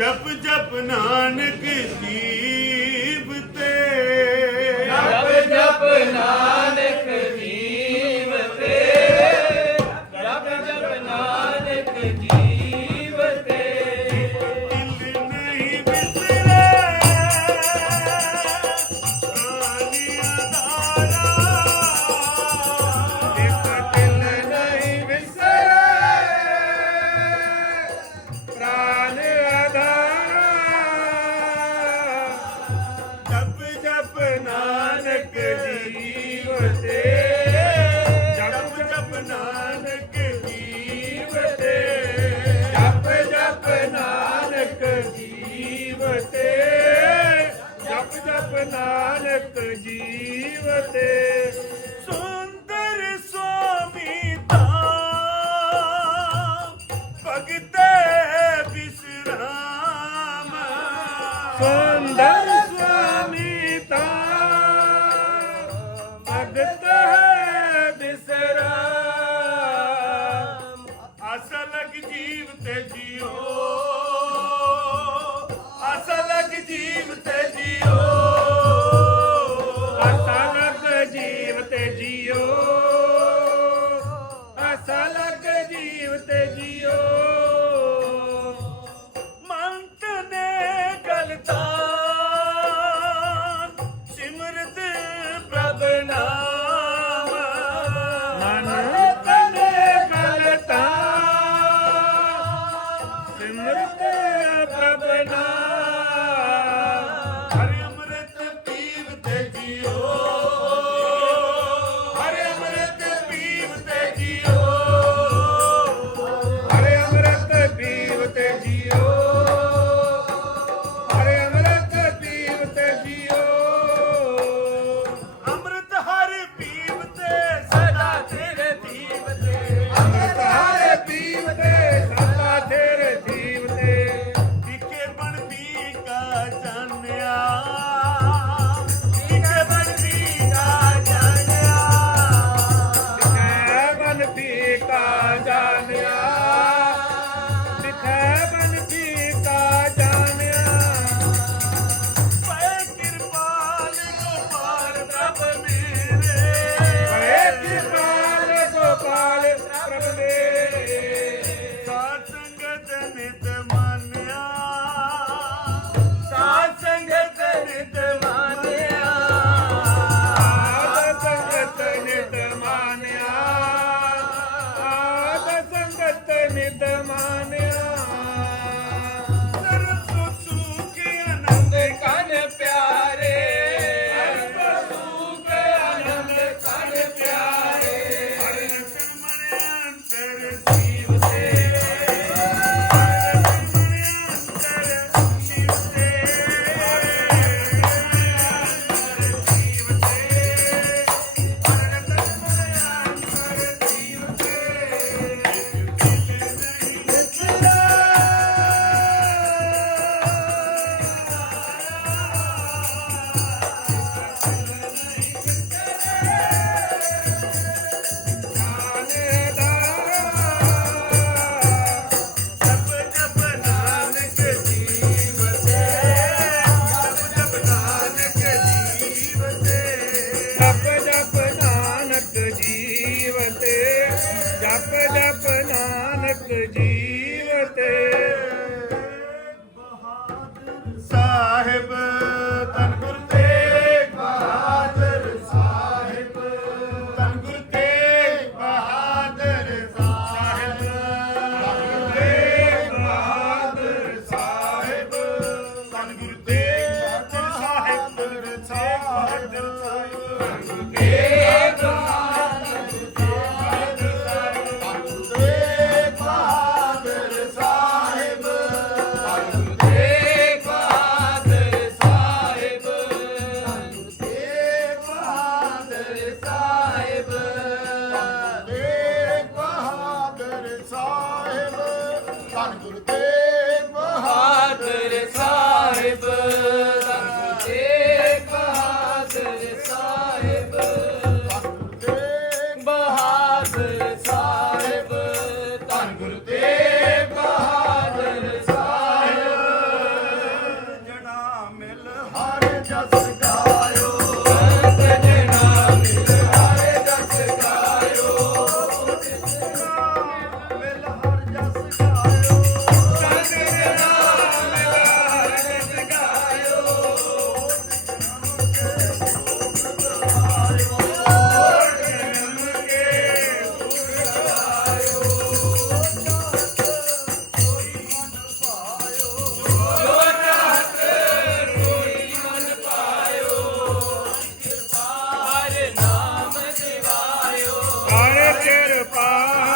ਜਪ ਜਪ ਨਾਨਕ ਜੀ। ਜਪ ਜਪ ਨਾਨਕ ਜੀਵਤੇ ਸੁੰਦਰ ਸੁਆਮੀ ਤਾ ਭਗਤੇ ਸੁੰਦਰ ਸੁਆਮੀ ਤਾ ਭਗਤੇ ਬਿਸਰਾਮ ਅਸਲਕ ਜੀਵ ਤੇ ਜੀਓ ਅਸਲ ਜੀਵ ਤੇ with you. சரணமே ਕਦਪ ਨਾਨਕ ਜੀਵਤੇ Bye.